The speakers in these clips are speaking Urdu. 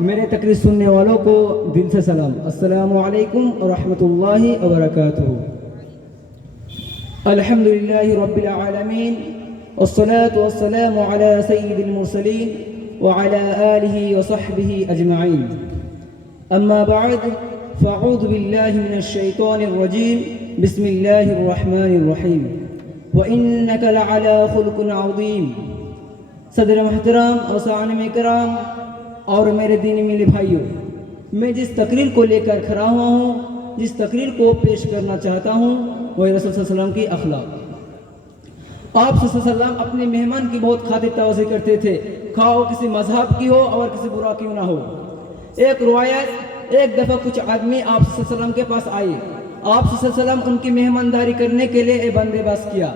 میرے تقریر سننے والوں کو دل سے سلام. السلام علیکم ورحمۃ اللہ وبرکاتہ. الحمد للہ رب العالمین والصلاة والسلام علی سید المرسلین وعلى آلہ وصحبہ اجمعین. اما بعد فاعوذ باللہ من الشیطان الرجیم. بسم اللہ الرحمن الرحیم. وَإِنَّكَ لَعَلَى خُلُقٍ عَظِيمٍ. صدر محترم اور سامعین کرام اور میرے دینی میلے بھائیوں، میں جس تقریر کو لے کر کھڑا ہوا ہوں، جس تقریر کو پیش کرنا چاہتا ہوں، وہ رسول صلی اللہ علیہ وسلم کی اخلاق. آپ صلی اللہ علیہ وسلم اپنے مہمان کی بہت خاطر توجہ کرتے تھے، خواہ وہ کسی مذہب کی ہو اور کسی برا کیوں نہ ہو. ایک روایت، ایک دفعہ کچھ آدمی آپ صلی اللہ علیہ وسلم کے پاس آئے. آپ صلی اللہ علیہ وسلم ان کی مہمانداری کرنے کے لیے ایک بندوبست کیا.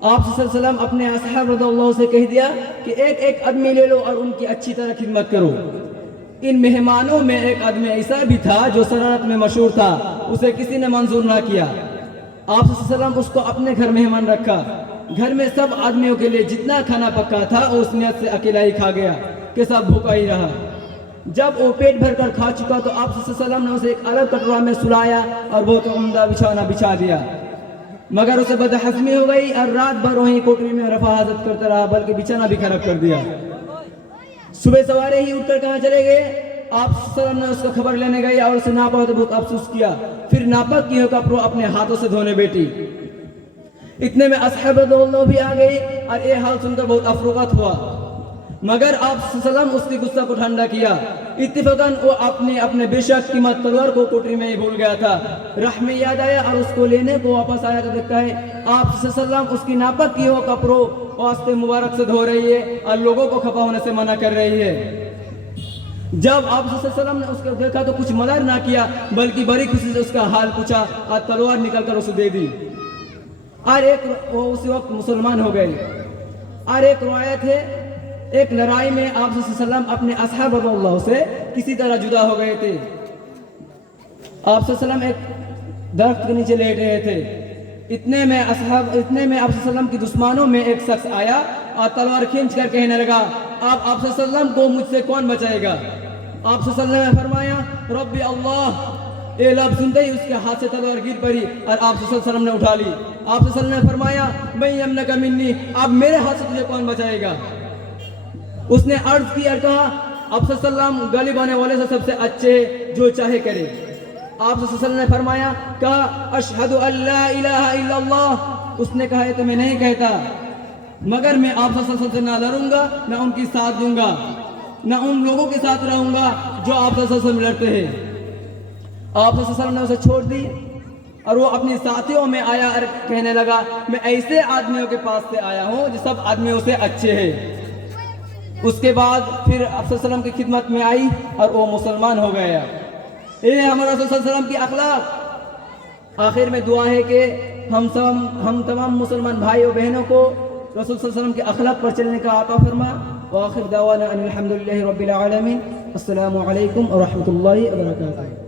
آپ صلی اللہ علیہ وسلم اپنے اصحاب رضی اللہ سے کہہ دیا کہ ایک ایک آدمی لے لو اور ان کی اچھی طرح خدمت کرو. ان مہمانوں میں ایک آدمی ایسا بھی تھا جو صنعت میں مشہور تھا، اسے کسی نے منظور نہ کیا. آپ صلی اللہ علیہ وسلم اس کو اپنے گھر مہمان رکھا. گھر میں سب آدمیوں کے لیے جتنا کھانا پکا تھا اس نیت سے اکیلا ہی کھا گیا کہ سب بھوکا ہی رہا. جب وہ پیٹ بھر کر کھا چکا تو آپ صلی اللہ علیہ وسلم نے اسے ایک الگ کٹورا میں سلایا اور بہت عمدہ بچھانا بچھا دیا. مگر اسے بدہضمی ہو گئی اور رات بھر وہیں کوٹری میں رفع حاجت کرتا رہا، بلکہ بچھانا بھی خراب کر دیا. صبح سوارے ہی اٹھ کر کہاں چلے گئے؟ آپ صلی اللہ علیہ وسلم نے اس کو خبر لینے گئی اور اسے ناپا تو بہت افسوس کیا. پھر ناپاک کی کپڑوں اپنے ہاتھوں سے دھونے بیٹھی. اتنے میں اصحاب رضی اللہ بھی آ گئی اور یہ حال سن کر بہت افروغت ہوا. مگر آپ صلی اللہ علیہ وسلم اس کی غصہ کو ٹھنڈا کیا. اتفاقاً وہ اپنے بے شک قیمت تلوار کو کوٹری میں ہی بھول گیا تھا. راہ میں یاد آیا اور اس کو لینے کو واپس آیا تو دیکھتا ہے آپ صلی اللہ علیہ وسلم اس کی ناپاک کی ہو کپڑوں واسطے مبارک سے دھو رہی ہے اور لوگوں کو خفا ہونے سے منع کر رہی ہے. جب آپ صلی اللہ علیہ وسلم نے اس کو دیکھا تو کچھ ملال نہ کیا، بلکہ بڑی خوشی سے اس کا حال پوچھا اور تلوار نکل کر اسے دے دی. اور وہ اسی وقت مسلمان ہو گئے. اور ایک روایت ہے، ایک لڑائی میں آپ صلی اللہ علیہ وسلم اپنے اصحاب رضی اللہ سے کسی طرح جدا ہو گئے تھے. آپ صلی اللہ علیہ وسلم ایک درخت کے نیچے لیٹ رہے تھے. اتنے میں آپ صلی اللہ علیہ وسلم کی دشمنوں میں ایک شخص آیا اور تلوار کھینچ کر کہنے لگا آپ صلی اللہ علیہ وسلم کو مجھ سے کون بچائے گا؟ آپ صلی اللہ علیہ وسلم نے فرمایا ربی اللہ. یہ لفظ سنتے ہی اس کے ہاتھ سے تلوار گر پڑی اور آپ صلی اللہ علیہ وسلم نے اٹھا لی. آپ صلی اللہ علیہ وسلم نے فرمایا من یمنک منی، اب میرے ہاتھ سے تجھے کون بچائے گا؟ اس نے عرض کی اور کہا آپ صلی اللہ علیہ وسلم غالب آنے والے سے سب سے اچھے، جو چاہے کرے. آپ صلی اللہ علیہ وسلم نے فرمایا کہا اشہد ان لا الہ الا اللہ. اس نے کہا یہ تو میں نہیں کہتا، مگر میں آپ صلی اللہ علیہ وسلم سے نہ لڑوں گا، نہ ان کی ساتھ دوں گا، نہ ان لوگوں کے ساتھ رہوں گا جو آپ صلی اللہ علیہ وسلم لڑتے ہیں. آپ صلی اللہ علیہ وسلم نے اسے چھوڑ دی اور وہ اپنی ساتھیوں میں آیا اور کہنے لگا میں ایسے آدمیوں کے پاس سے آیا ہوں جو سب آدمیوں سے اچھے ہیں. اس کے بعد پھر آپ صلی اللہ علیہ وسلم کی خدمت میں آئی اور وہ مسلمان ہو گیا. یہ ہمارا رسول صلی اللہ علیہ وسلم کی اخلاق. آخر میں دعا ہے کہ ہم تمام مسلمان بھائی اور بہنوں کو رسول صلی اللہ علیہ وسلم کے اخلاق پر چلنے کا عطا فرما. وآخر دعوانا ان الحمد للہ رب العالمین. السلام علیکم ورحمۃ اللہ وبرکاتہ.